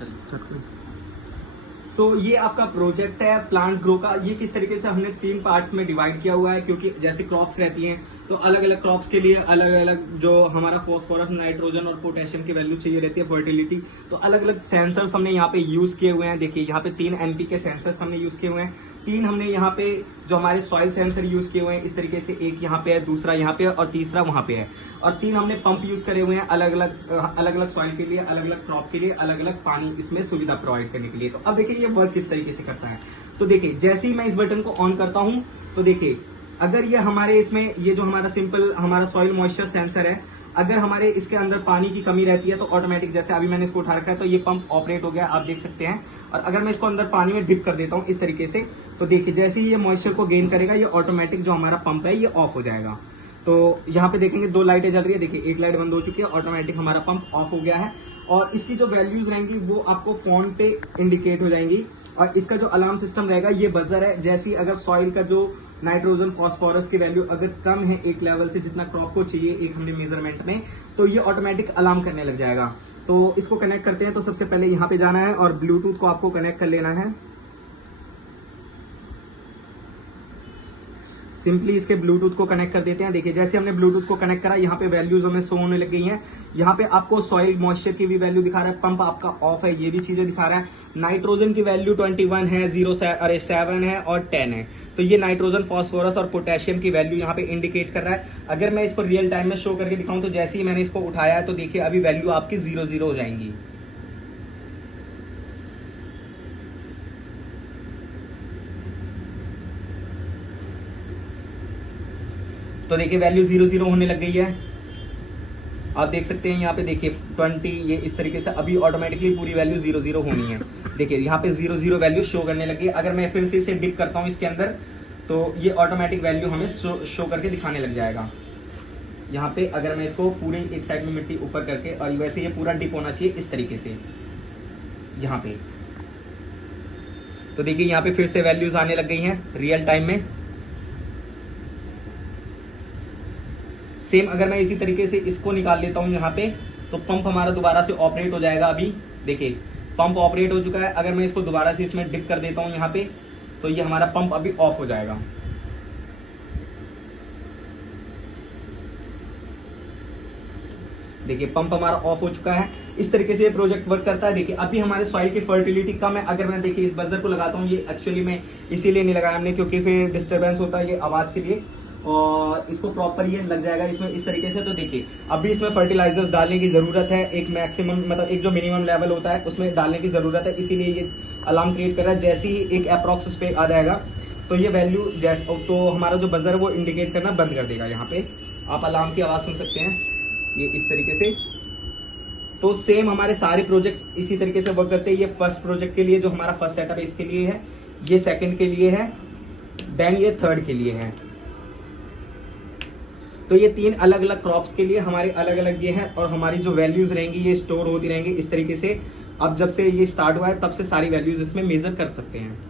चलिए स्टार्ट करें। ये आपका प्रोजेक्ट है प्लांट ग्रो का। ये किस तरीके से हमने 3 पार्ट्स में डिवाइड किया हुआ है, क्योंकि जैसे क्रॉप्स रहती हैं तो अलग अलग क्रॉप्स के लिए अलग अलग जो हमारा फास्फोरस, नाइट्रोजन और पोटेशियम की वैल्यू चाहिए रहती है, फर्टिलिटी। तो अलग अलग सेंसर्स हमने यहाँ पे यूज किए हुए हैं। देखिए यहाँ पे 3 एनपी के सेंसर्स हमने यूज किए हुए हैं। 3 हमने यहाँ पे जो हमारे सॉइल सेंसर यूज किए हुए हैं इस तरीके से, एक यहाँ पे है, दूसरा यहाँ पे है और तीसरा वहां पे है। और 3 हमने पंप यूज करे हुए हैं अलग अलग सॉइल के लिए, अलग अलग क्रॉप के लिए, अलग अलग पानी इसमें सुविधा प्रोवाइड करने के लिए। तो अब देखिए ये वर्क किस तरीके से करता है। तो देखिए जैसे ही मैं इस बटन को ऑन करता हूं तो देखिए अगर ये हमारे इसमें ये जो हमारा सिंपल हमारा सॉइल मॉइस्चर सेंसर है, अगर हमारे इसके अंदर पानी की कमी रहती है तो ऑटोमेटिक, जैसे अभी मैंने इसको उठा रखा है तो ये पंप ऑपरेट हो गया, आप देख सकते हैं। और अगर मैं इसको अंदर पानी में डिप कर देता हूं इस तरीके से, तो देखिए जैसे ही ये मॉइस्चर को गेन करेगा ये ऑटोमेटिक जो हमारा पंप है ये ऑफ हो जाएगा। तो यहाँ पे देखेंगे 2 लाइटें जल रही है। देखिए एक लाइट बंद हो चुकी है, ऑटोमेटिक हमारा पंप ऑफ हो गया है। और इसकी जो वैल्यूज रहेंगी वो आपको फोन पे इंडिकेट हो जाएंगी। और इसका जो अलार्म सिस्टम रहेगा ये बजर है। जैसी अगर सॉइल का जो नाइट्रोजन फॉस्फोरस की वैल्यू अगर कम है एक लेवल से, जितना क्रॉप को चाहिए एक हमने मेजरमेंट में, तो ये ऑटोमेटिक अलार्म करने लग जाएगा। तो इसको कनेक्ट करते हैं। तो सबसे पहले यहाँ पे जाना है और ब्लूटूथ को आपको कनेक्ट कर लेना है। सिंपली इसके ब्लूटूथ को कनेक्ट कर देते हैं। देखिए जैसे हमने ब्लूटूथ को कनेक्ट करा यहाँ पे वैल्यूज हमें शो होने लग गई हैं। यहाँ पे आपको सॉइल मॉइस्चर की भी वैल्यू दिखा रहा है, पंप आपका ऑफ है ये भी चीजें दिखा रहा है। नाइट्रोजन की वैल्यू 21 है, 7 है और 10 है। तो ये नाइट्रोजन, फास्फोरस और पोटेशियम की वैल्यू यहाँ पे इंडिकेट कर रहा है। अगर मैं इसको रियल टाइम में शो करके दिखाऊं तो जैसे ही मैंने इसको उठाया है तो देखिए अभी वैल्यू आपकी 0 हो जाएंगी। तो देखिए वैल्यू 0 होने लग गई है। आप देख सकते हैं यहाँ पे देखिए 20, ये इस तरीके से अभी ऑटोमेटिकली पूरी वैल्यू 0 होनी है। देखिए यहाँ पे 0 वैल्यू शो करने लगी। अगर मैं फिर से इसे डिप करता हूँ इसके अंदर तो ये ऑटोमेटिक वैल्यू हमें शो करके दिखाने लग जाएगा। यहाँ पे अगर मैं इसको पूरी एक साइड में मिट्टी ऊपर करके, और वैसे ये पूरा डिप होना चाहिए इस तरीके से यहाँ पे। तो देखिए यहाँ पे फिर से वैल्यूज आने लग गई हैं रियल टाइम में। सेम अगर मैं इसी तरीके से इसको निकाल लेता हूं यहाँ पे तो पंप हमारा दोबारा से ऑपरेट हो जाएगा। अभी देखिए पंप ऑपरेट हो चुका है। अगर मैं इसको दोबारा से इसमें डिप कर देता हूं यहाँ पे तो ये हमारा पंप अभी ऑफ हो जाएगा। देखिए पंप हमारा ऑफ हो चुका है। इस तरीके से ये प्रोजेक्ट वर्क करता है। देखिए अभी हमारे सॉइल की फर्टिलिटी कम है। अगर मैं देखिए इस बजर को लगाता हूँ, ये एक्चुअली में इसीलिए नहीं लगाया हमने क्योंकि फिर डिस्टर्बेंस होता है ये आवाज के लिए, और इसको प्रॉपर ये लग जाएगा इसमें इस तरीके से। तो देखिए अभी इसमें फर्टिलाइजर्स डालने की जरूरत है, एक मैक्सिमम मतलब एक जो मिनिमम लेवल होता है उसमें डालने की जरूरत है, इसीलिए ये अलार्म क्रिएट कर रहा है। जैसे ही एक अप्रॉक्स उस पर आ जाएगा तो ये वैल्यू जैसे तो हमारा जो बजर है वो इंडिकेट करना बंद कर देगा। यहाँ पे आप अलार्म की आवाज सुन सकते हैं ये इस तरीके से। तो सेम हमारे सारे प्रोजेक्ट्स इसी तरीके से वर्क करते हैं। ये फर्स्ट प्रोजेक्ट के लिए जो हमारा फर्स्ट सेटअप है इसके लिए है, ये सेकंड के लिए है, देन ये थर्ड के लिए है। तो ये 3 अलग अलग क्रॉप्स के लिए हमारे अलग अलग ये है, और हमारी जो वैल्यूज रहेंगी ये स्टोर होती रहेंगी इस तरीके से। अब जब से ये स्टार्ट हुआ है तब से सारी वैल्यूज इसमें मेजर कर सकते हैं।